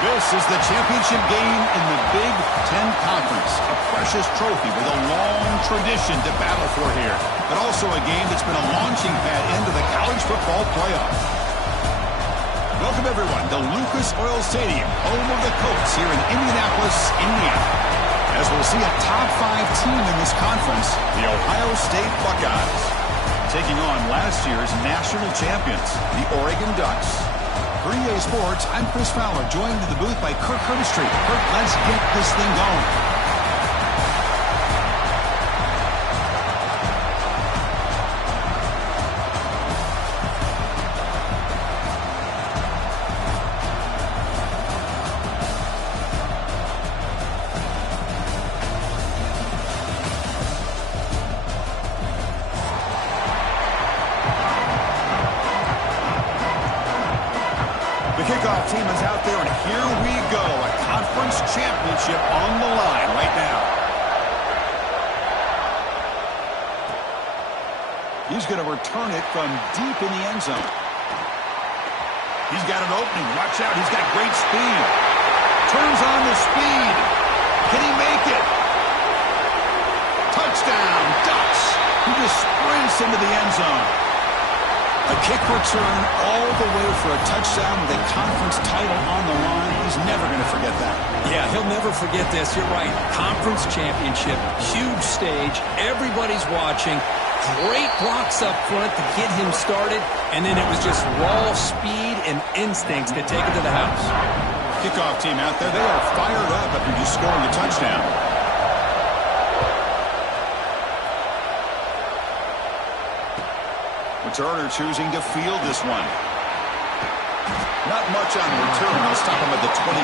This is the championship game in the Big Ten Conference, a precious trophy with a long tradition to battle for here, but also a game that's been a launching pad into the college football playoff. Welcome, everyone, to Lucas Oil Stadium, home of the Colts here in Indianapolis, Indiana. As we'll see a top-5 team in this conference, the Ohio State Buckeyes, taking on last year's national champions, the Oregon Ducks. For EA Sports, I'm Chris Fowler, joined in the booth by Kirk Herbstreit. Kirk, let's get this thing going. Kickoff team is out there, and here we go. A conference championship on the line right now. He's going to return it from deep in the end zone. He's got an opening. Watch out. He's got great speed. Turns on the speed. Can he make it? Touchdown, Ducks. He just sprints into the end zone. A kick return all the way for a touchdown with a conference title on the line. He's never going to forget that. Yeah, he'll never forget this. You're right. Conference championship, huge stage. Everybody's watching. Great blocks up front to get him started. And then it was just raw speed and instincts to take it to the house. Kickoff team out there. They are fired up after just scoring a touchdown. Returner choosing to field this one. Not much on the return. They'll stop him at the 24.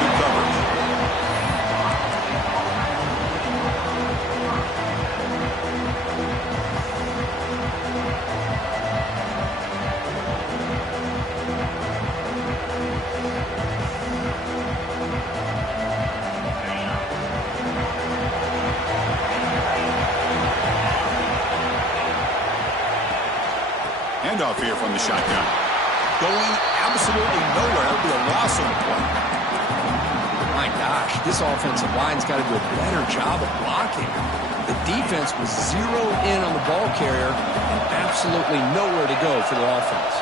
Good coverage. Handoff here from the shotgun. Going absolutely nowhere. It'll be a loss on the play. My gosh, this offensive line's got to do a better job of blocking. The defense was zeroed in on the ball carrier and absolutely nowhere to go for the offense.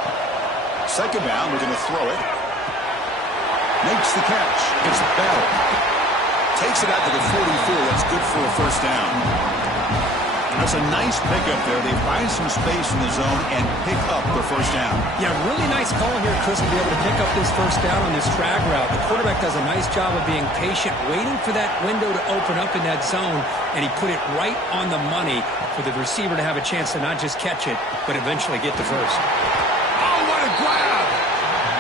Second down, we're going to throw it. Makes the catch. Gets the battle. Takes it out to the 44. That's good for a first down. That's a nice pickup there. They find some space in the zone and pick up the first down. Yeah, really nice call here, Chris, to be able to pick up this first down on this drag route. The quarterback does a nice job of being patient, waiting for that window to open up in that zone, and he put it right on the money for the receiver to have a chance to not just catch it, but eventually get the first. Oh, what a grab!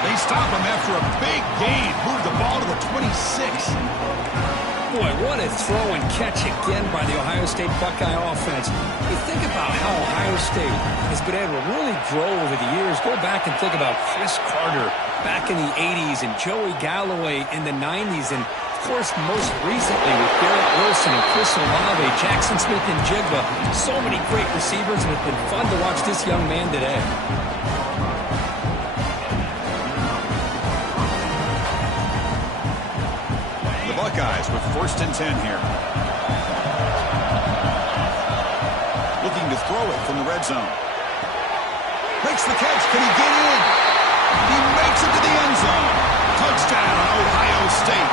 They stop him after a big gain. Move the ball to the 26. Boy, what a throw and catch again by the Ohio State Buckeye offense. You think about how Ohio State has been able to really grow over the years. Go back and think about Chris Carter back in the 80s and Joey Galloway in the 90s. And, of course, most recently with Garrett Wilson and Chris Olave, Jackson Smith and Jigba. So many great receivers, and it's been fun to watch this young man today. Buckeyes with 1st and 10 here. Looking to throw it from the red zone. Makes the catch. Can he get in? He makes it to the end zone. Touchdown, Ohio State.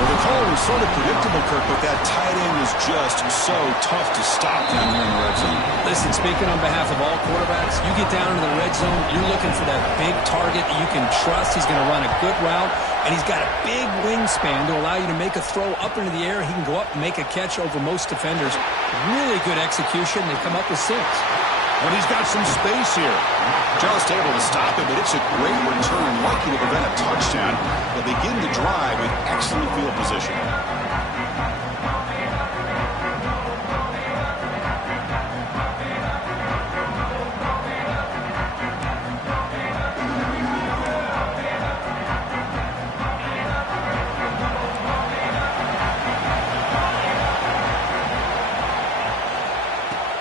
Well, the Well, it was sort of predictable, Kirk, but that tight end is just so tough to stop down here in the red zone. Listen, speaking on behalf of all quarterbacks, you get down into the red zone, you're looking for that big target that you can trust. He's going to run a good route, and he's got a big wingspan to allow you to make a throw up into the air. He can go up and make a catch over most defenders. Really good execution. They come up with 6. But he's got some space here. Just able to stop it, but it's a great return, likely to prevent a touchdown. They'll begin the drive with excellent field position.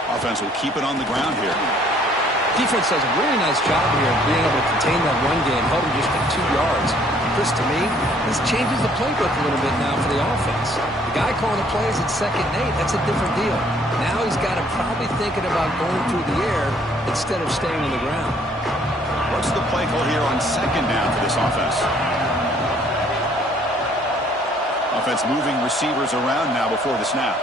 Offense will keep it on the ground here. Defense does a really nice job here of being able to contain that run game, held him just at 2 yards. Chris, to me, this changes the playbook a little bit now for the offense. The guy calling the plays at 2nd and 8, that's a different deal. Now he's got to probably thinking about going through the air instead of staying on the ground. What's the play call here on 2nd down for this offense? Offense moving receivers around now before the snap.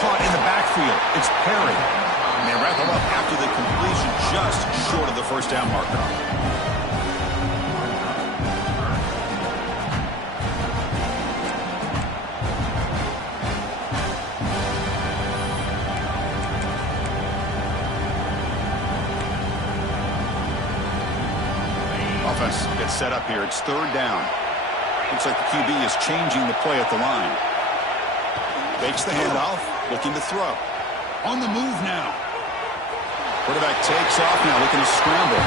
Caught in the backfield. It's Perry. And they wrap him up after the completion just short of the first down marker. Offense gets set up here. It's 3rd down. Looks like the QB is changing the play at the line. Fakes the handoff, looking to throw. On the move now. Quarterback takes off now, looking to scramble.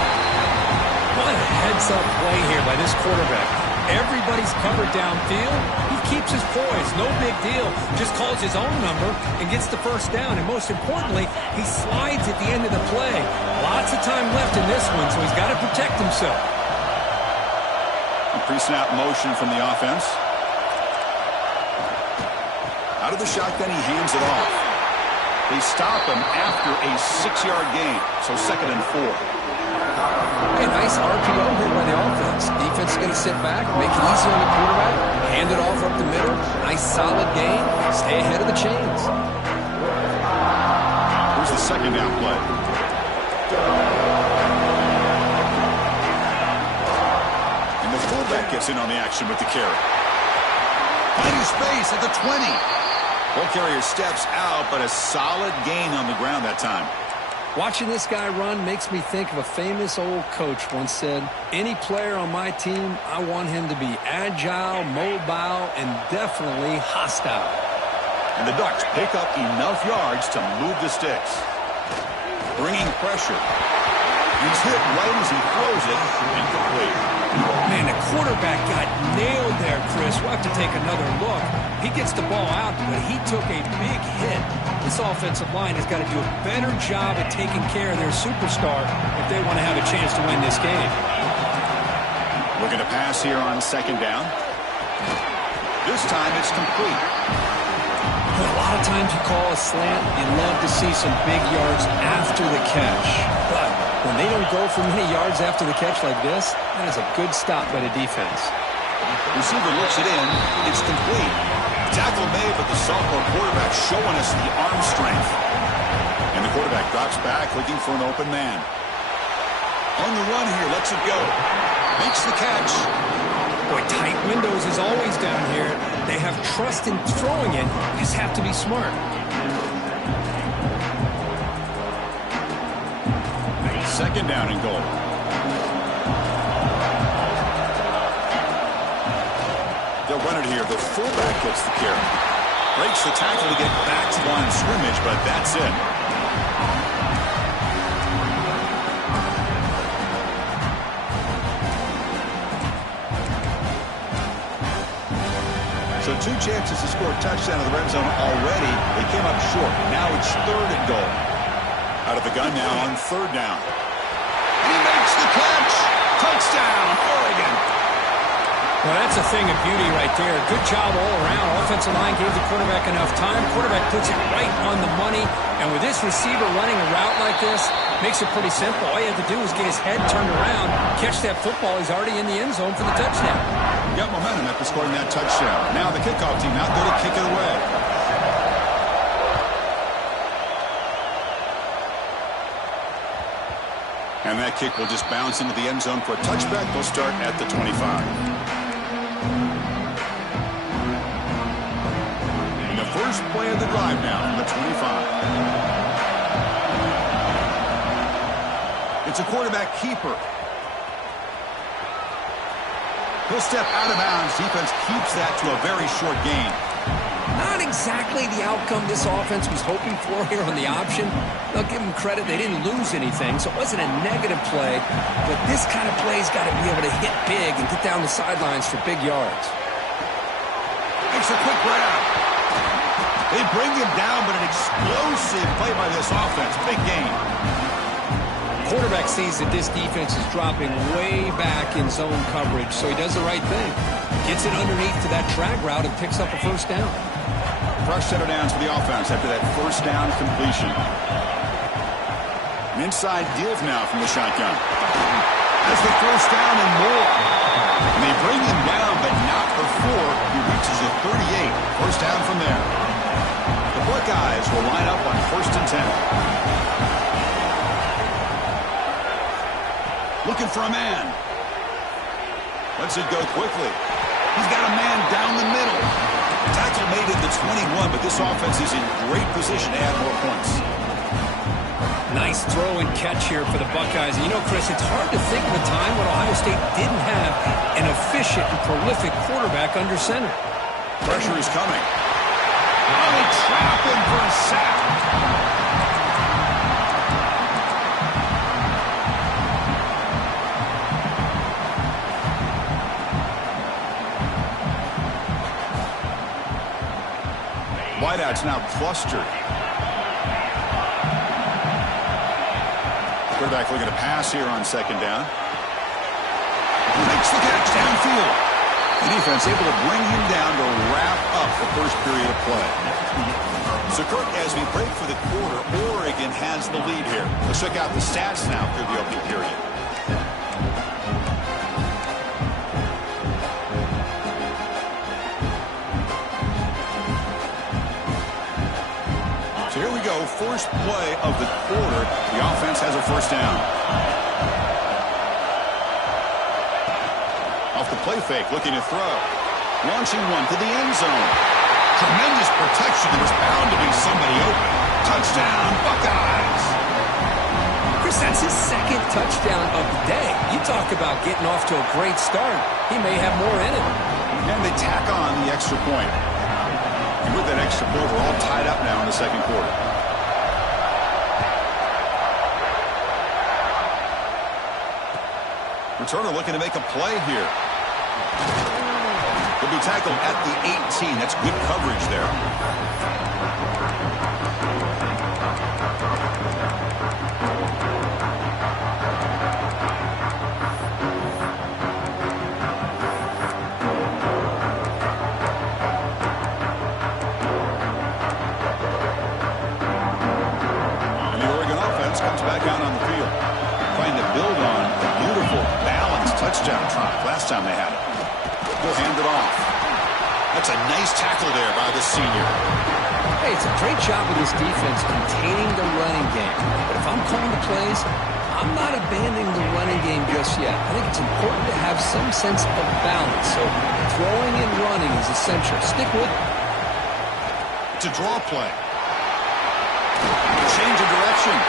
What a heads-up play here by this quarterback. Everybody's covered downfield. He keeps his poise. No big deal. Just calls his own number and gets the first down. And most importantly, he slides at the end of the play. Lots of time left in this one, so he's got to protect himself. A pre-snap motion from the offense. Out of the shotgun, he hands it off. They stop him after a 6-yard gain, so 2nd and 4. Hey, nice RPO here by the offense. Defense is going to sit back, make it easy on the quarterback, hand it off up the middle. Nice solid gain. Stay ahead of the chains. Here's the 2nd down play. And the fullback gets in on the action with the carry. Finding space at the 20. Ball carrier steps out, but a solid gain on the ground that time. Watching this guy run makes me think of a famous old coach once said, any player on my team, I want him to be agile, mobile, and definitely hostile. And the Ducks pick up enough yards to move the sticks. Bringing pressure. He's hit right as he throws it. Incomplete. Man, the quarterback got nailed there, Chris. We'll have to take another look. He gets the ball out, but he took a big hit. This offensive line has got to do a better job at taking care of their superstar if they want to have a chance to win this game. Looking to pass here on 2nd down. This time it's complete. A lot of times you call a slant, you love to see some big yards after the catch. But when they don't go for many yards after the catch like this, that is a good stop by the defense. Receiver looks it in. It's complete. Tackle made, but the sophomore quarterback showing us the arm strength. And the quarterback drops back, looking for an open man. On the run here, lets it go. Makes the catch. Boy, tight windows is always down here. They have trust in throwing it. You just have to be smart. 2nd down and goal. They'll run it here. The fullback gets the carry. Breaks the tackle to get back to the line of scrimmage, but that's it. So 2 chances to score a touchdown in the red zone already. They came up short. Now it's 3rd and goal. Out of the gun now on 3rd down. And he makes the catch. Touchdown, Oregon. Well, that's a thing of beauty right there. Good job all around. Offensive line gave the quarterback enough time. Quarterback puts it right on the money. And with this receiver running a route like this, makes it pretty simple. All you have to do is get his head turned around, catch that football. He's already in the end zone for the touchdown. Got momentum after scoring that touchdown. Now the kickoff team out there to kick it away. And that kick will just bounce into the end zone for a touchback. They'll start at the 25. First play of the drive now from the 25. It's a quarterback keeper. He'll step out of bounds. Defense keeps that to a very short gain. Not exactly the outcome this offense was hoping for here on the option. They'll give them credit. They didn't lose anything, so it wasn't a negative play. But this kind of play's got to be able to hit big and get down the sidelines for big yards. Makes a quick grab. They bring him down, but an explosive play by this offense. Big game. Quarterback sees that this defense is dropping way back in zone coverage, so he does the right thing. Gets it underneath to that drag route and picks up a first down. Fresh set of downs for the offense after that first down completion. An inside deal now from the shotgun. That's the first down and more. And they bring him down, but not before he reaches the 38. First down from there. The Buckeyes will line up on 1st and 10. Looking for a man. Lets it go quickly. He's got a man down the middle. Tackle made at the 21, but this offense is in great position to add more points. Nice throw and catch here for the Buckeyes. And you know, Chris, it's hard to think of a time when Ohio State didn't have an efficient and prolific quarterback under center. Pressure is coming. Oh, they trap him for a sack. Wideouts now clustered. Quarterback looking to pass here on 2nd down. He makes the catch downfield. The defense able to bring him down to wrap up the first period of play. So, Kirk, as we break for the quarter, Oregon has the lead here. Let's check out the stats now through the opening period. So here we go, first play of the quarter. The offense has a first down. Off the play fake, looking to throw. Launching one to the end zone. Tremendous protection. There was bound to be somebody open. Touchdown, Buckeyes. Chris, that's his 2nd touchdown of the day. You talk about getting off to a great start. He may have more in it. And they tack on the extra point. And with that extra point, we're all tied up now in the 2nd quarter. Returner looking to make a play here. He'll be tackled at the 18. That's good coverage there. And the Oregon offense comes back out on the field, trying to build on the beautiful balanced touchdown drive last time they had it. They'll hand it off. That's a nice tackle there by the senior. Hey, it's a great job of this defense containing the running game. But if I'm calling the plays, I'm not abandoning the running game just yet. I think it's important to have some sense of balance. So throwing and running is essential. Stick with it. It's a draw play. Change of direction.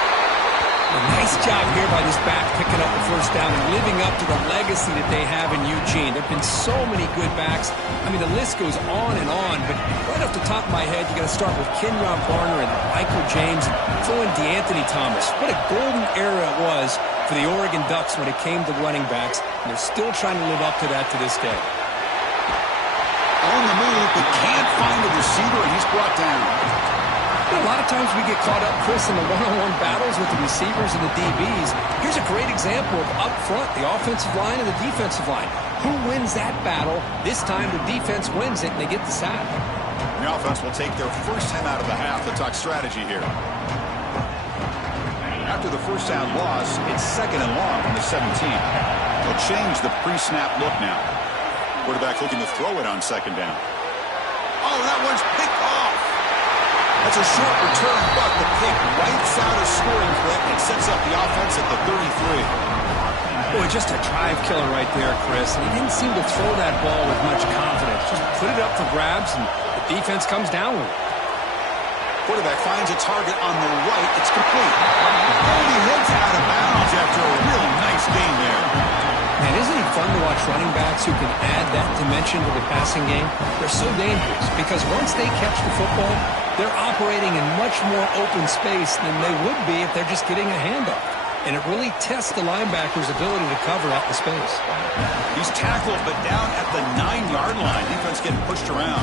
A nice job here by this back picking up the first down and living up to the legacy that they have in Eugene. There have been so many good backs. I mean, the list goes on and on, but right off the top of my head, you got to start with Kenyon Barner and Michael James and throw in DeAnthony Thomas. What a golden era it was for the Oregon Ducks when it came to running backs, and they're still trying to live up to that to this day. On the move, but can't find the receiver, and he's brought down. A lot of times we get caught up, Chris, in the one-on-one battles with the receivers and the DBs. Here's a great example of up front, the offensive line and the defensive line. Who wins that battle? This time the defense wins it and they get the sack. The offense will take their first time out of the half to talk strategy here. After the first down loss, it's 2nd and long from the 17. They'll change the pre-snap look now. Quarterback looking to throw it on 2nd down. Oh, that one's picked off. That's a short return, but the pick wipes out a scoring threat and sets up the offense at the 33. Boy, just a drive killer right there, Chris. And he didn't seem to throw that ball with much confidence. Just put it up for grabs, and the defense comes down with it. Quarterback finds a target on the right. It's complete. And he hits out of bounds after a really nice game there. Man, isn't it fun to watch running backs who can add that dimension to the passing game? They're so dangerous because once they catch the football, they're operating in much more open space than they would be if they're just getting a handoff. And it really tests the linebacker's ability to cover out the space. He's tackled, but down at the 9-yard line. Defense getting pushed around.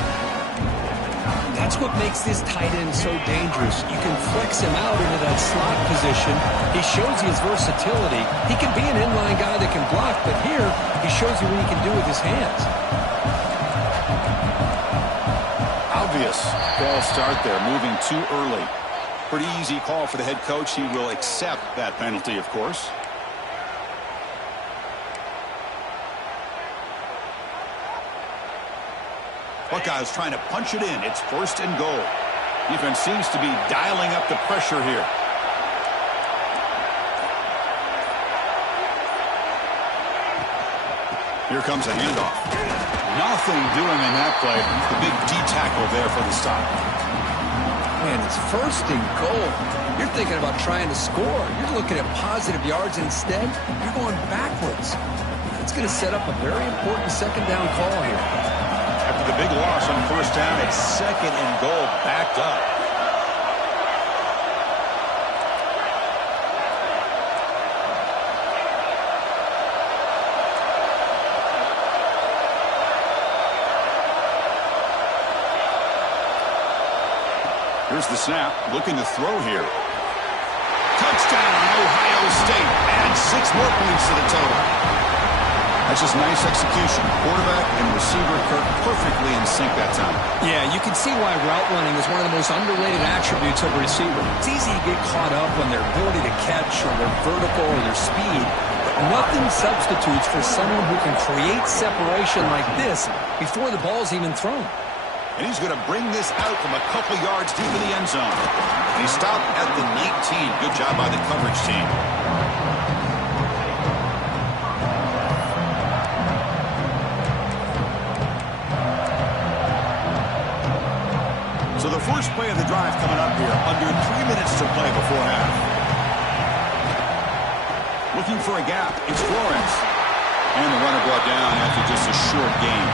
That's what makes this tight end so dangerous. You can flex him out into that slot position. He shows you his versatility. He can be an inline guy that can block, but here he shows you what he can do with his hands. Obvious false start there, moving too early. Pretty easy call for the head coach. He will accept that penalty, of course. Buckeyes trying to punch it in. It's 1st and goal. Defense seems to be dialing up the pressure here. Here comes a handoff. Nothing doing in that play. The big D tackle there for the stop. Man, it's 1st and goal. You're thinking about trying to score. You're looking at positive yards, and instead, you're going backwards. That's going to set up a very important 2nd down call here. After the big loss on 1st down, it's 2nd and goal, backed up. Here's the snap, looking to throw here. Touchdown, Ohio State. Add 6 more points to the total. That's just nice execution. Quarterback and receiver Kirk perfectly in sync that time. Yeah, you can see why route running is one of the most underrated attributes of a receiver. It's easy to get caught up on their ability to catch or their vertical or their speed, but nothing substitutes for someone who can create separation like this before the ball's even thrown. And he's going to bring this out from a couple yards deep in the end zone. And he stopped at the 19. Good job by the coverage team. So the first play of the drive coming up here, under 3 minutes to play before half. Looking for a gap, it's Flores. And the runner brought down after just a short gain.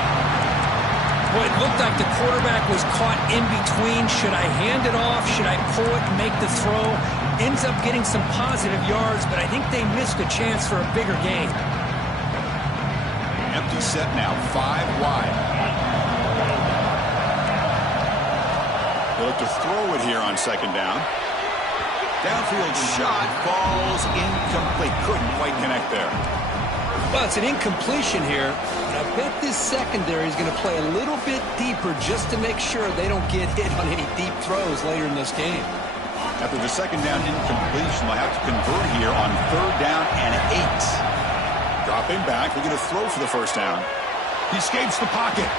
Well, it looked like the quarterback was caught in between. Should I hand it off? Should I pull it and make the throw? Ends up getting some positive yards, but I think they missed a chance for a bigger gain. Empty set now, 5 wide. They look to throw it here on 2nd down. Downfield shot falls incomplete. Couldn't quite connect there. Well, it's an incompletion here, but I bet this secondary is going to play a little bit deeper just to make sure they don't get hit on any deep throws later in this game. After the 2nd down incompletion, they'll have to convert here on 3rd down and 8. Dropping back, we're going to throw for the 1st down. He escapes the pocket.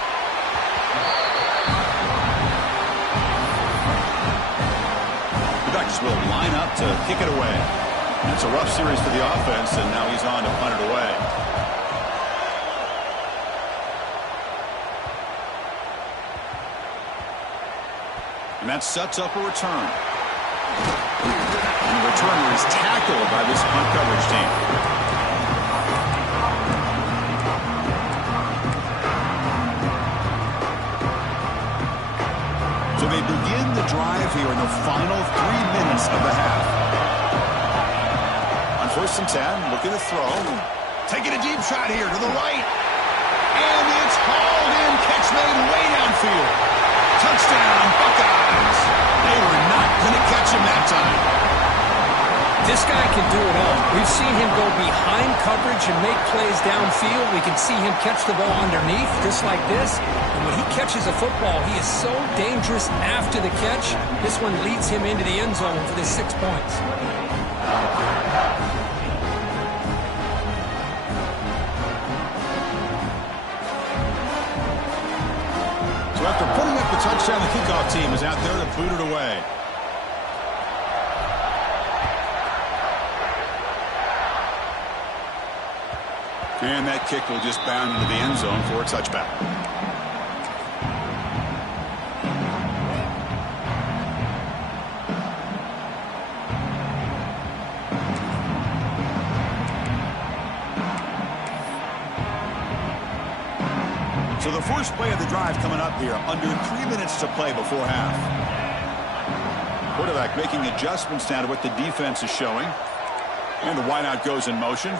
The Ducks will line up to kick it away. It's a rough series for the offense, and now he's on to punt it away. And that sets up a return. And the returner is tackled by this punt coverage team. So they begin the drive here in the final 3 minutes of the half. On 1st and 10, looking to throw. Taking a deep shot here to the right. And it's hauled in. Catch made way downfield. Touchdown, Buckeyes. They were not going to catch him that time. This guy can do it all. We've seen him go behind coverage and make plays downfield. We can see him catch the ball underneath, just like this. And when he catches a football, he is so dangerous after the catch. This one leads him into the end zone for the 6 points. So after putting up the touchdown, the kickoff team is out there to boot it away. And that kick will just bound into the end zone for a touchback. So the first play of the drive coming up here, under 3 minutes to play before half. Quarterback making adjustments now to what the defense is showing. And the wideout goes in motion.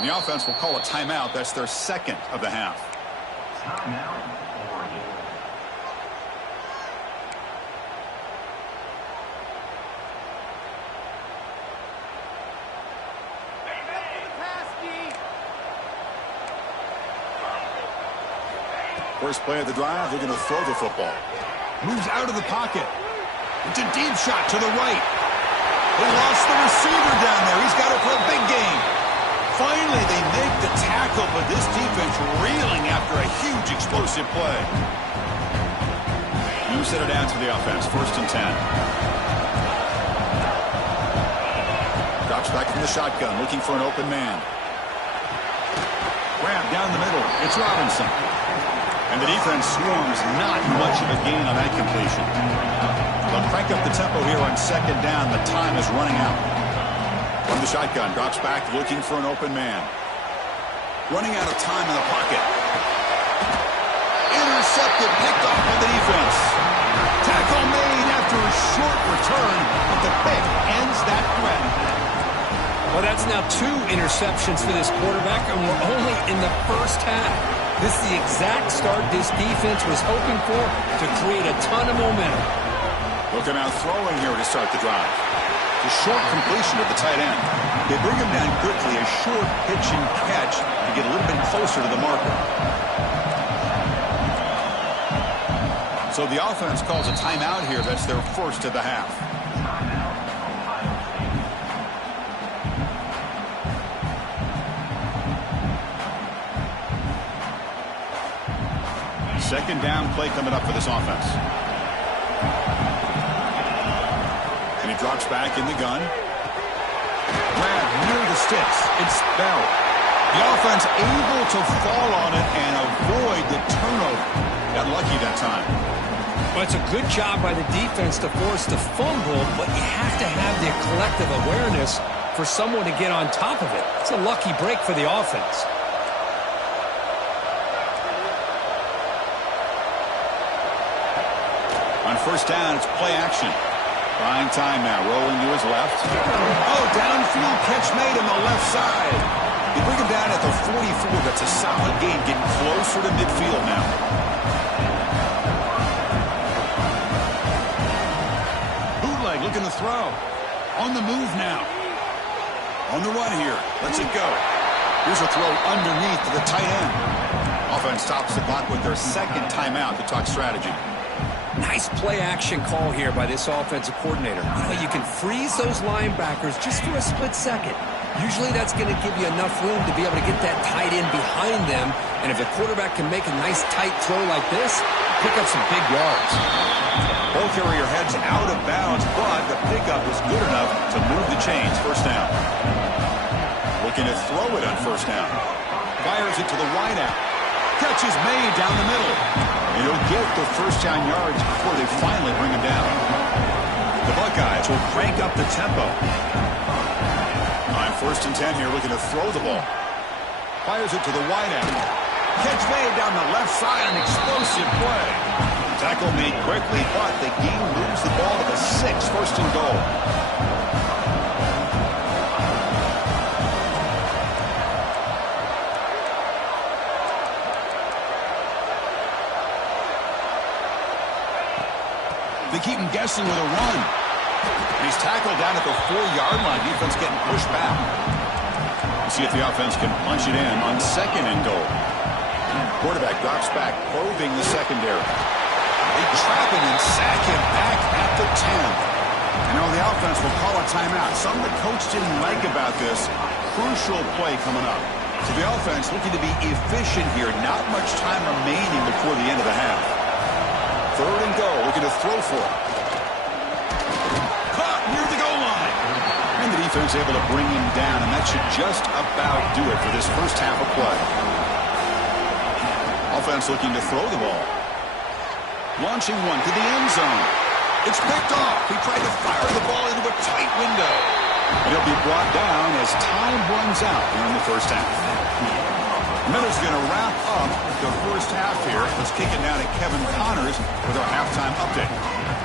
The offense will call a timeout. That's their second of the half. First play of the drive, they're going to throw the football. Moves out of the pocket. It's a deep shot to the right. They lost the receiver down there. He's got it for a big gain. Finally, they make the tackle, but this defense reeling after a huge explosive play. You set it down to the offense. 1st and 10. Drops back from the shotgun, looking for an open man. Grab down the middle. It's Robinson. And the defense swarms, not much of a gain on that completion. They'll crank up the tempo here on 2nd down. The time is running out. From the shotgun, drops back, looking for an open man. Running out of time in the pocket. Intercepted, picked off by the defense. Tackle made after a short return, but the pick ends that threat. Well, that's now 2 interceptions for this quarterback, and we're only in the first half. This is the exact start this defense was hoping for to create a ton of momentum. Looking out throwing here to start the drive. The short completion of the tight end. They bring him down quickly, a short pitch and catch to get a little bit closer to the marker. So the offense calls a timeout here. That's their first of the half. Second down play coming up for this offense. And he drops back in the gun. Grab near the sticks. It's Bell. The offense able to fall on it and avoid the turnover. Got lucky that time. Well, it's a good job by the defense to force the fumble, but you have to have the collective awareness for someone to get on top of it. It's a lucky break for the offense. On 1st down, it's play action. Buying time now, rolling to his left. Oh, downfield catch made on the left side. They bring him down at the 44. That's a solid gain, getting closer to midfield now. Bootleg looking to throw. On the move now. On the run here. Lets it go. Here's a throw underneath to the tight end. Offense stops the clock with their second timeout to talk strategy. Nice play-action call here by this offensive coordinator. You can freeze those linebackers just for a split second. Usually that's going to give you enough room to be able to get that tight end behind them. And if the quarterback can make a nice tight throw like this, pick up some big yards. Ball carrier heads out of bounds, but the pickup is good enough to move the chains. 1st down. Looking to throw it on 1st down. Fires it to the wideout. Catch is made down the middle. And he'll get the 1st down yards before they finally bring him down. The Buckeyes will crank up the tempo. On 1st and 10 here, looking to throw the ball. Fires it to the wideout. Catch made down the left side, an explosive play. Tackle made quickly, but the game moves the ball to the 6, 1st and goal. They keep him guessing with a run. And he's tackled down at the 4-yard line. Defense getting pushed back. See if the offense can punch it in on 2nd and goal. Quarterback drops back, probing the secondary. They trap him and sack him back at the 10. The offense will call a timeout. Something the coach didn't like about this. Crucial play coming up. So the offense looking to be efficient here. Not much time remaining before the end of the half. 3rd and goal. Looking to throw for it. Caught near the goal line. And the defense able to bring him down. And that should just about do it for this first half of play. Offense looking to throw the ball. Launching one to the end zone. It's picked off. He tried to fire the ball into a tight window. And he'll be brought down as time runs out here in the first half. Miller's going to wrap up the first half here. Let's kick it down to Kevin Connors with our halftime update.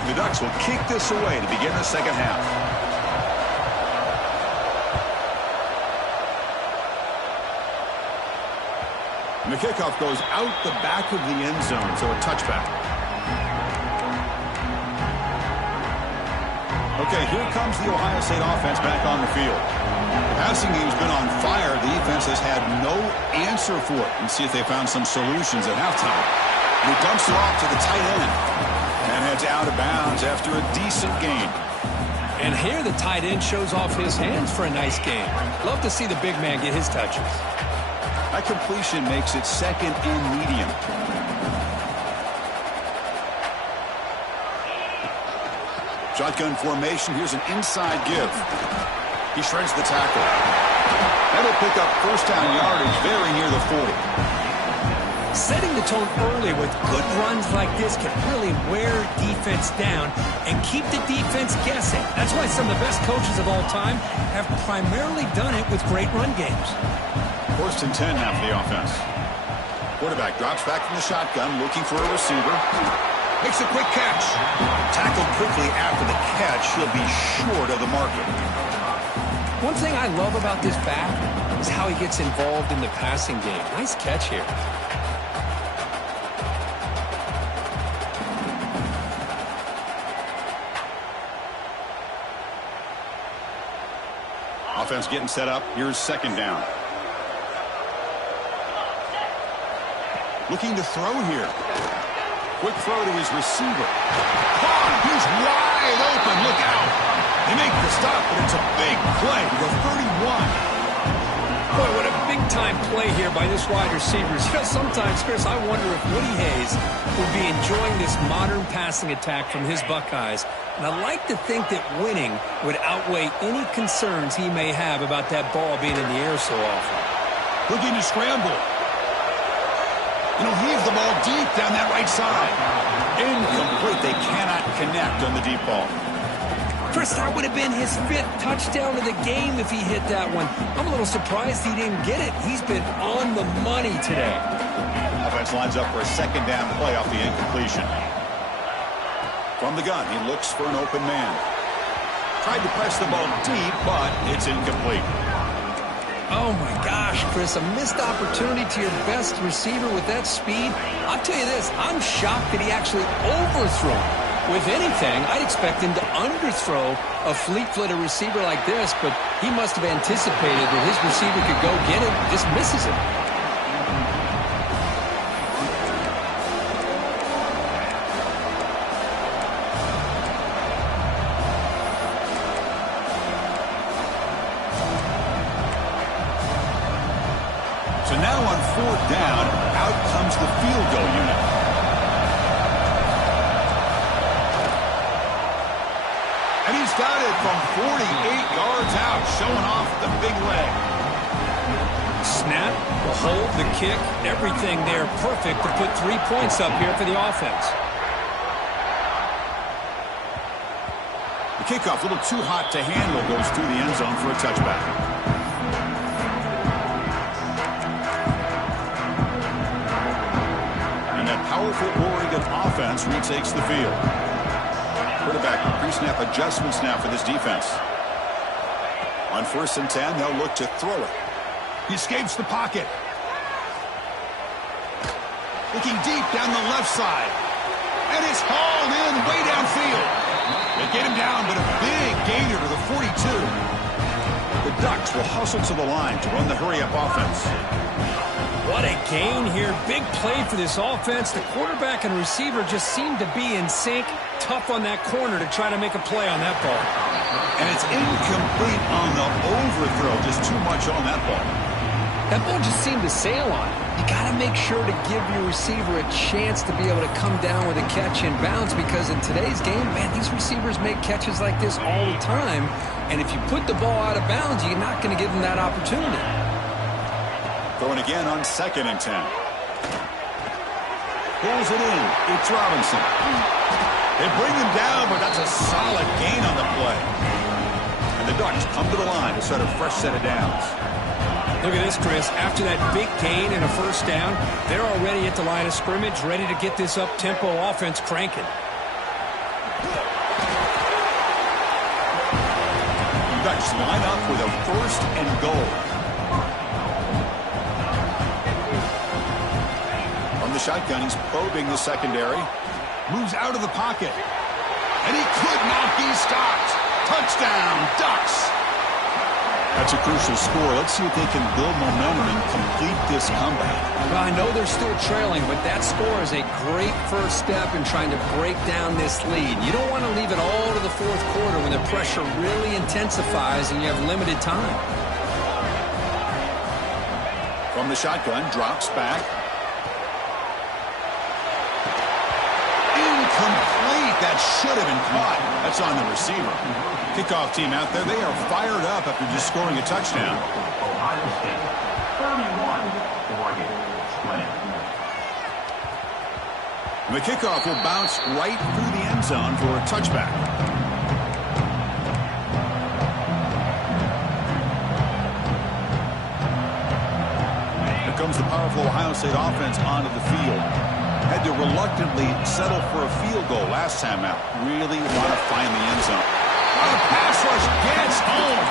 The Ducks will kick this away to begin the second half. And the kickoff goes out the back of the end zone, so a touchback. Okay, here comes the Ohio State offense back on the field. The passing game's been on fire. The defense has had no answer for it. And see if they found some solutions at halftime. And he dumps it off to the tight end. And heads out of bounds after a decent gain. And here the tight end shows off his hands for a nice game. Love to see the big man get his touches. That completion makes it 2nd and medium. Shotgun formation. Here's an inside give. He shreds the tackle. That'll pick up first down yardage very near the 40. Setting the tone early with good runs like this can really wear defense down and keep the defense guessing. That's why some of the best coaches of all time have primarily done it with great run games. 1st and 10 now for the offense. Quarterback drops back from the shotgun, looking for a receiver. Makes a quick catch. Tackled quickly after the catch. He'll be short of the marker. One thing I love about this back is how he gets involved in the passing game. Nice catch here. Offense getting set up. Here's 2nd down. Looking to throw here. Quick throw to his receiver. Caught. He's wide open. Look out. They make the stop, but it's a big play to the 31. Boy, what a big-time play here by this wide receiver. Sometimes, Chris, I wonder if Woody Hayes would be enjoying this modern passing attack from his Buckeyes. And I like to think that winning would outweigh any concerns he may have about that ball being in the air so often. Looking to scramble. Heave the ball deep down that right side. Incomplete. They cannot connect on the deep ball. Chris, that would have been his 5th touchdown of the game if he hit that one. I'm a little surprised he didn't get it. He's been on the money today. Offense lines up for a 2nd down play off the incompletion. From the gun, he looks for an open man. Tried to press the ball deep, but it's incomplete. Oh, my gosh, Chris, a missed opportunity to your best receiver with that speed. I'll tell you this, I'm shocked that he actually overthrew him. With anything, I'd expect him to underthrow a fleet-footed receiver like this, but he must have anticipated that his receiver could go get it and just misses it. So now on 4th down, out comes the field goal unit. And he's got it from 48 yards out, showing off the big leg. Snap, the hold, the kick, everything there perfect to put 3 points up here for the offense. The kickoff, a little too hot to handle, goes through the end zone for a touchback. Powerful Oregon offense retakes the field. Quarterback pre-snap adjustments now for this defense. On 1st and 10, they'll look to throw it. He escapes the pocket. Looking deep down the left side. And it's hauled in way downfield. They get him down, but a big gainer to the 42. The Ducks will hustle to the line to run the hurry-up offense. What a gain here. Big play for this offense. The quarterback and receiver just seem to be in sync. Tough on that corner to try to make a play on that ball. And it's incomplete on the overthrow. Just too much on that ball. That ball just seemed to sail on it. You got to make sure to give your receiver a chance to be able to come down with a catch in bounds, because in today's game, man, these receivers make catches like this all the time. And if you put the ball out of bounds, you're not going to give them that opportunity. Throwing again on 2nd and 10. Pulls it in. It's Robinson. They bring him down, but that's a solid gain on the play. And the Ducks come to the line to set a fresh set of downs. Look at this, Chris. After that big gain and a first down, they're already at the line of scrimmage, ready to get this up-tempo offense cranking. The Ducks line up with a 1st and goal. From the shotgun, he's probing the secondary. Moves out of the pocket. And he could not be stopped. Touchdown, Ducks. That's a crucial score. Let's see if they can build momentum and complete this comeback. Well, I know they're still trailing, but that score is a great first step in trying to break down this lead. You don't want to leave it all to the 4th quarter when the pressure really intensifies and you have limited time. From the shotgun, drops back. Incomplete. That should have been caught. That's on the receiver. Kickoff team out there, they are fired up after just scoring a touchdown. Ohio State, 31, Oregon, split. The kickoff will bounce right through the end zone for a touchback. Here comes the powerful Ohio State offense onto the field. Had to reluctantly settle for a field goal last time out. Really want to find the end zone. Oh, the pass rush gets home.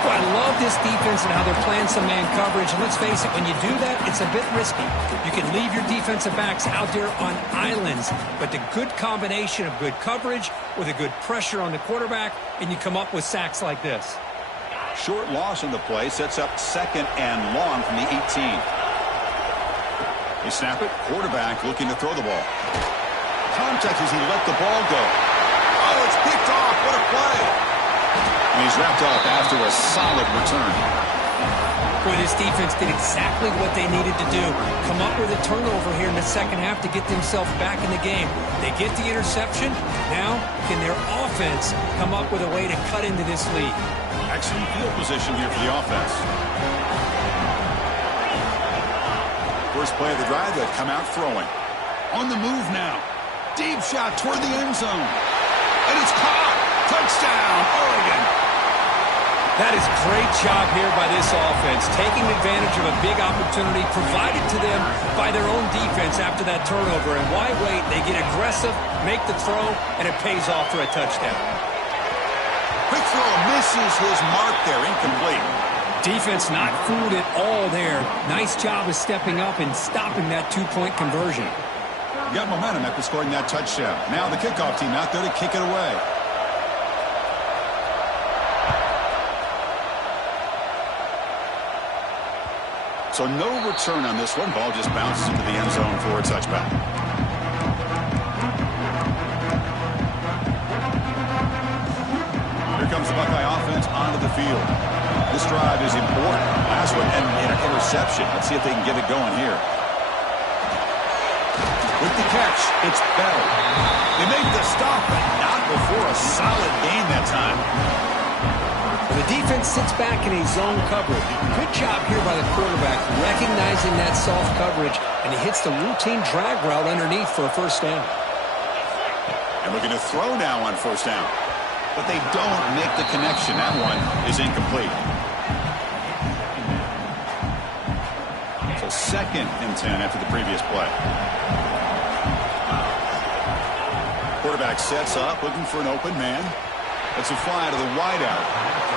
Well, I love this defense and how they're playing some man coverage. And let's face it, when you do that, it's a bit risky. You can leave your defensive backs out there on islands, but the good combination of good coverage with a good pressure on the quarterback, and you come up with sacks like this. Short loss on the play sets up 2nd and long from the 18. They snap it. Quarterback looking to throw the ball. Contact as he let the ball go. Oh, it's picked off. What a play. And he's wrapped up after a solid return. Boy, this defense did exactly what they needed to do. Come up with a turnover here in the second half to get themselves back in the game. They get the interception. Now, can their offense come up with a way to cut into this lead? Excellent field position here for the offense. First play of the drive, they've come out throwing. On the move now. Deep shot toward the end zone. And it's caught. Touchdown, Oregon. That is great job here by this offense, taking advantage of a big opportunity provided to them by their own defense after that turnover. And why wait? They get aggressive, make the throw, and it pays off for a touchdown. Quick throw misses his mark there, incomplete. Defense not fooled at all there. Nice job of stepping up and stopping that two-point conversion. Got momentum after scoring that touchdown. Now the kickoff team out there to kick it away. So no return on this one. Ball just bounces into the end zone for a touchback. Here comes the Buckeye offense onto the field. This drive is important. Last one and an interception. Let's see if they can get it going here. With the catch, it's Bell. They make the stop, but not before a solid gain that time. The defense sits back in a zone coverage. Good job here by the quarterback, recognizing that soft coverage, and he hits the routine drag route underneath for a first down. And looking to throw now on first down. But they don't make the connection. That one is incomplete. So 2nd and 10 after the previous play. Quarterback sets up, looking for an open man. That's a fly to the wideout.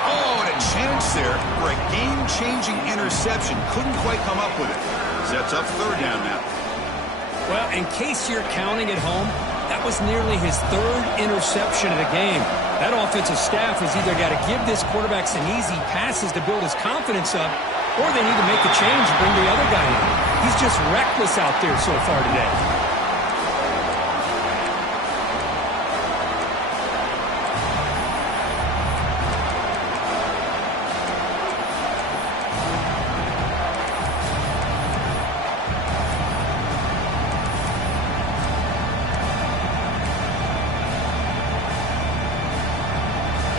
Oh, and a chance there for a game-changing interception. Couldn't quite come up with it. Sets up 3rd down now. Well, in case you're counting at home, that That was nearly his third interception of the game. That offensive staff has either got to give this quarterback some easy passes to build his confidence up, or they need to make a change and bring the other guy in. He's just reckless out there so far today.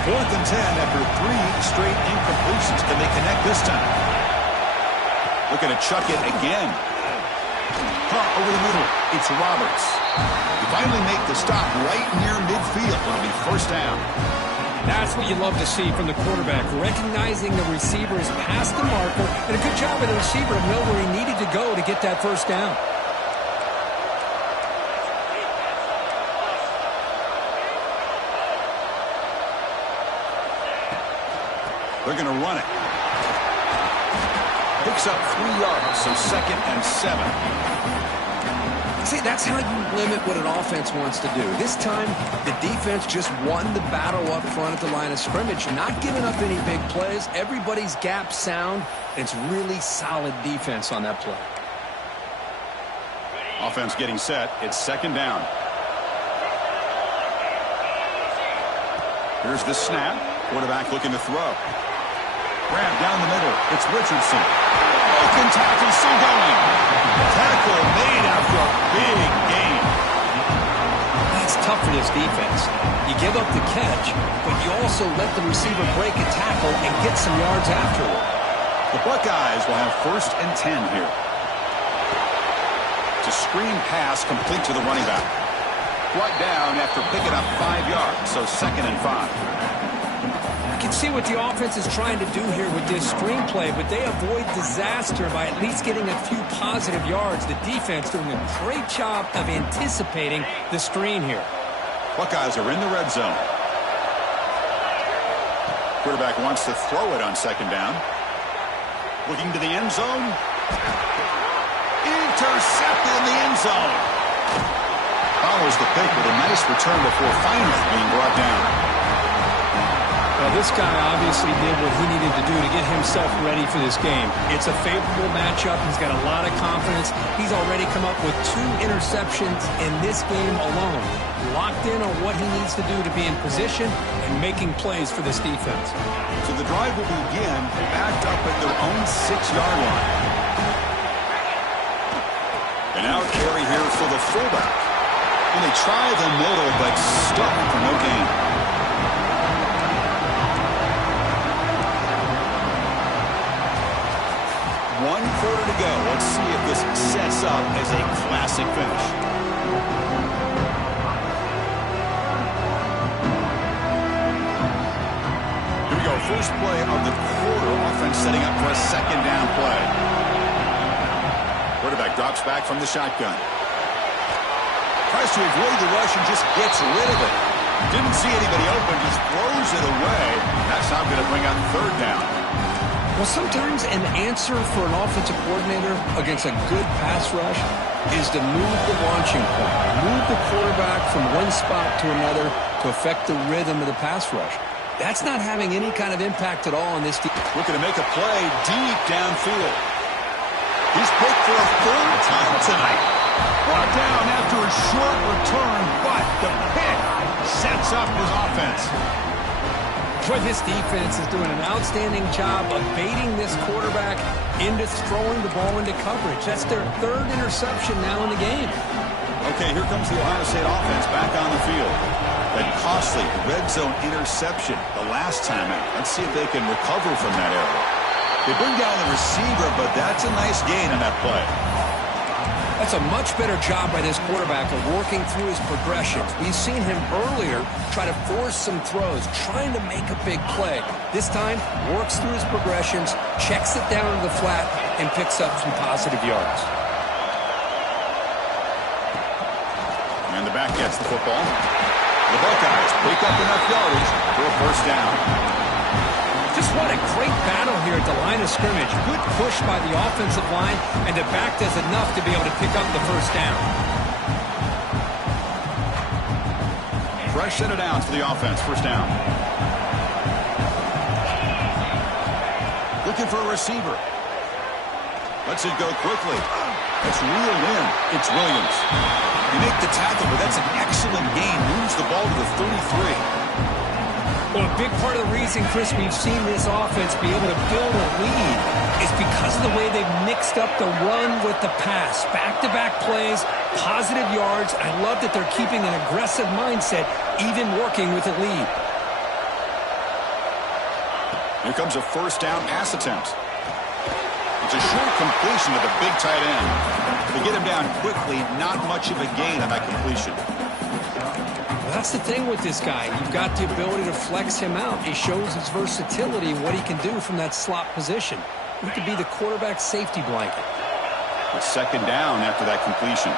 Fourth and 10 after 3 straight incompletions. Can they connect this time? Looking to chuck it again. Over the middle. It's Roberts. They finally make the stop right near midfield. It'll be first down. That's what you love to see from the quarterback, recognizing the receiver is past the marker, and a good job by the receiver to know where he needed to go to get that first down. They're going to run it. Picks up 3 yards, so 2nd and 7. See, that's how you limit what an offense wants to do. This time, the defense just won the battle up front at the line of scrimmage, not giving up any big plays. Everybody's gap sound. It's really solid defense on that play. Offense getting set. It's 2nd down. Here's the snap. Quarterback looking to throw. Grab down the middle. It's Richardson. Broken tackle, still going. Tackle made after a big gain. That's tough for this defense. You give up the catch, but you also let the receiver break a tackle and get some yards afterward. The Buckeyes will have 1st and 10 here. It's a screen pass complete to the running back. Brought down after picking up 5 yards, so 2nd and 5. You can see what the offense is trying to do here with this screenplay, but they avoid disaster by at least getting a few positive yards. The defense doing a great job of anticipating the screen here. Buckeyes are in the red zone. Quarterback wants to throw it on 2nd down. Looking to the end zone. Intercepted in the end zone. Follows the pick with a nice return before finally being brought down. Well, this guy obviously did what he needed to do to get himself ready for this game. It's a favorable matchup. He's got a lot of confidence. He's already come up with 2 interceptions in this game alone. Locked in on what he needs to do to be in position and making plays for this defense. So the drive will begin backed up at their own 6-yard line. And now carry here for the fullback. And they try the middle, but stuck for no gain. 1 quarter to go. Let's see if this sets up as a classic finish. Here we go. First play of the quarter. Offense setting up for a 2nd down play. Quarterback drops back from the shotgun. Tries to avoid the rush and just gets rid of it. Didn't see anybody open, just throws it away. That's not going to bring up 3rd down. Well, sometimes an answer for an offensive coordinator against a good pass rush is to move the launching point, move the quarterback from one spot to another to affect the rhythm of the pass rush. That's not having any kind of impact at all on this team. Looking to make a play deep downfield. He's picked for a 3rd time tonight. Brought down after a short return, but the pick sets up his offense. Boy, this defense is doing an outstanding job of baiting this quarterback into throwing the ball into coverage. That's their 3rd interception now in the game. Okay, here comes the Ohio State offense back on the field. That costly red zone interception the last time out. Let's see if they can recover from that error. They bring down the receiver, but that's a nice gain on that play. That's a much better job by this quarterback of working through his progressions. We've seen him earlier try to force some throws, trying to make a big play. This time, works through his progressions, checks it down to the flat, and picks up some positive yards. And the back gets the football. The Buckeyes pick up enough yardage for a 1st down. Just what a great battle here at the line of scrimmage. Good push by the offensive line, and the back does enough to be able to pick up the 1st down. Fresh set of downs for the offense. First down. Looking for a receiver. Lets it go quickly. It's reeled in. It's Williams. You make the tackle, but that's an excellent gain. Moves the ball to the 33. Well, a big part of the reason, Chris, we've seen this offense be able to build a lead is because of the way they've mixed up the run with the pass. Back-to-back plays, positive yards. I love that they're keeping an aggressive mindset, even working with a lead. Here comes a first down pass attempt. It's a short completion of the big tight end. They get him down quickly, not much of a gain on that completion. That's the thing with this guy. You've got the ability to flex him out. He shows his versatility and what he can do from that slot position. He could be the quarterback's safety blanket. It's second down after that completion.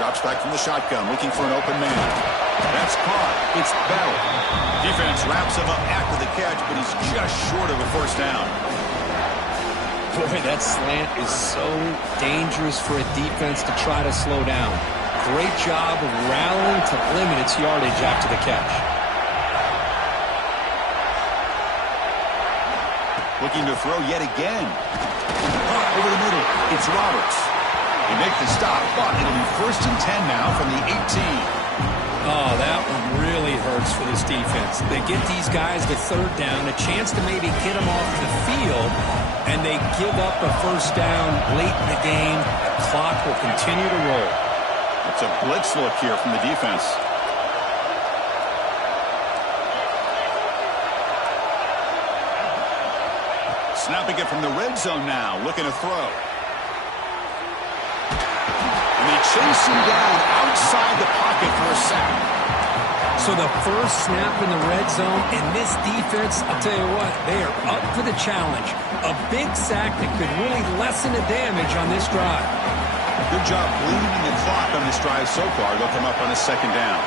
Drops back from the shotgun, looking for an open man. That's caught. It's Bell. Defense wraps him up after the catch, but he's just short of a first down. Boy, that slant is so dangerous for a defense to try to slow down. Great job of rallying to limit its yardage after the catch. Looking to throw yet again. Over the middle, it's Roberts. They make the stop, but it'll be first and 10 now from the 18. Oh, that one really hurts for this defense. They get these guys to third down, a chance to maybe get them off the field, and they give up a first down late in the game. The clock will continue to roll. It's a blitz look here from the defense. Snapping it from the red zone now, looking to throw. And they chase him down outside the pocket for a sack. So the first snap in the red zone, and this defense, I'll tell you what, they are up for the challenge. A big sack that could really lessen the damage on this drive. Good job bleeding the clock on this drive so far. They'll come up on a second down.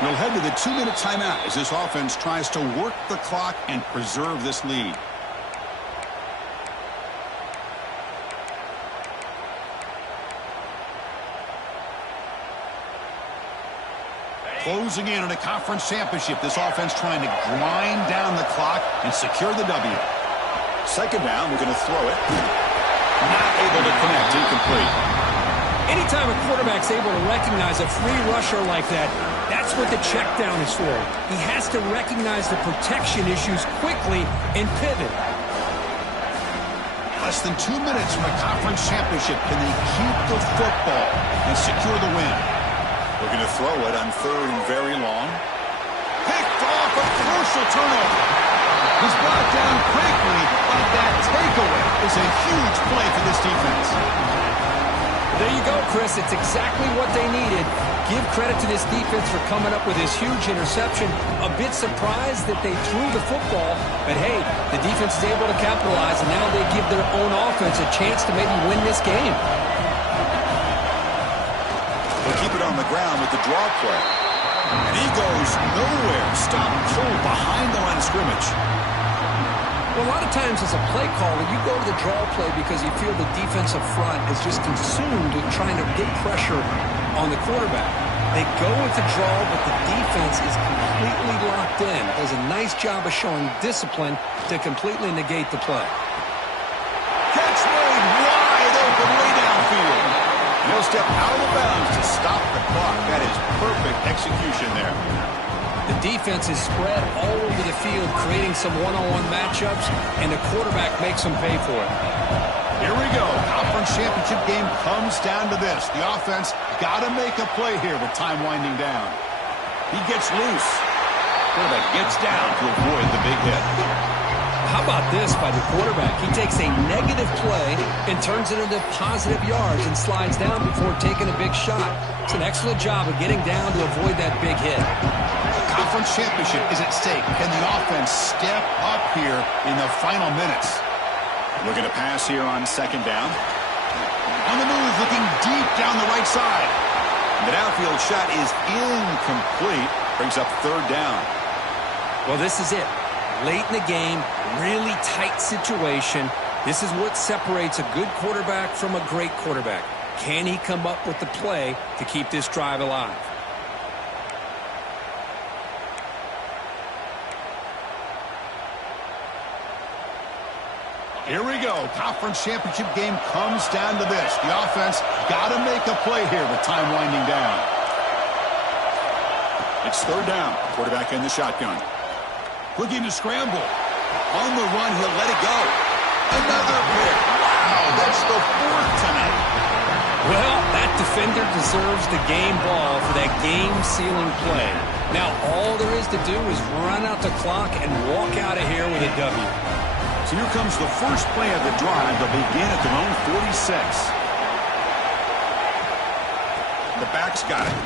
We'll head to the 2-minute timeout as this offense tries to work the clock and preserve this lead. Closing in on a conference championship, this offense trying to grind down the clock and secure the W. Second down, we're going to throw it. Not able to connect, incomplete. Anytime a quarterback's able to recognize a free rusher like that, that's what the check down is for. He has to recognize the protection issues quickly and pivot. Less than 2 minutes from a conference championship. Can they keep the football and secure the win? We're going to throw it on third and very long. Picked off, a crucial turnover. He's brought down quickly, but that takeaway is a huge play for this defense. There you go, Chris. It's exactly what they needed. Give credit to this defense for coming up with this huge interception. A bit surprised that they threw the football, but hey, the defense is able to capitalize, and now they give their own offense a chance to maybe win this game. They'll keep it on the ground with the draw play. And he goes nowhere. Stop cold behind the line of scrimmage. Well, a lot of times as a play caller, you go to the draw play because you feel the defensive front is just consumed with trying to get pressure on the quarterback. They go with the draw, but the defense is completely locked in. Does a nice job of showing discipline to completely negate the play. Catch made wide open way downfield. He'll step out of bounds to stop the clock. That is perfect execution there. The defense is spread all over the field, creating some one-on-one matchups, and the quarterback makes them pay for it. Here we go. Conference championship game comes down to this. The offense got to make a play here with time winding down. He gets loose. Quarterback gets down to avoid the big hit. How about this by the quarterback? He takes a negative play and turns it into positive yards and slides down before taking a big shot. It's an excellent job of getting down to avoid that big hit. The conference championship is at stake. Can the offense step up here in the final minutes? Looking to pass here on second down. On the move, looking deep down the right side. The downfield shot is incomplete. Brings up third down. Well, this is it. Late in the game, really tight situation. This is what separates a good quarterback from a great quarterback. Can he come up with the play to keep this drive alive? Here we go. Conference championship game comes down to this. The offense got to make a play here with time winding down. It's third down. Quarterback in the shotgun. Looking to scramble. On the run, he'll let it go. Another pick. Wow, that's the fourth tonight. Well, that defender deserves the game ball for that game-sealing play. Now, all there is to do is run out the clock and walk out of here with a W. So here comes the first play of the drive. They'll begin at their own 46. The back's got it.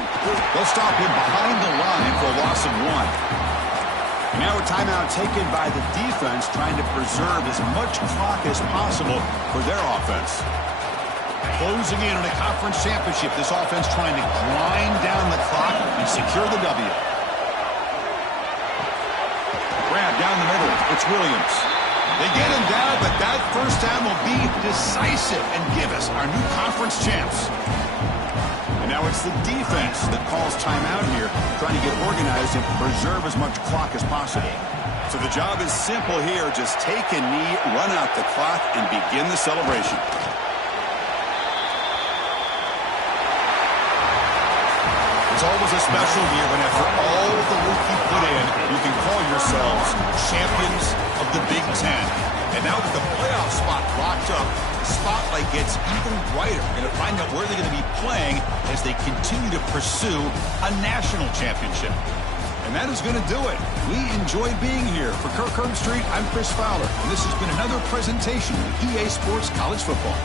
They'll stop him behind the line for a loss of 1. And now a timeout taken by the defense, trying to preserve as much clock as possible for their offense. Closing in on a conference championship, this offense trying to grind down the clock and secure the W. Grab down the middle. It's Williams. They get him down, but that first down will be decisive and give us our new conference champs. And now it's the defense that calls timeout here, trying to get organized and preserve as much clock as possible. So the job is simple here. Just take a knee, run out the clock, and begin the celebration. It's always a special year when after all the work you put in, you can call yourselves champions of the Big Ten. And now with the playoff spot locked up, the spotlight gets even brighter. We're going to find out where they're going to be playing as they continue to pursue a national championship. And that is going to do it. We enjoyed being here. For Kirk Herbstreit, I'm Chris Fowler. And this has been another presentation of EA Sports College Football.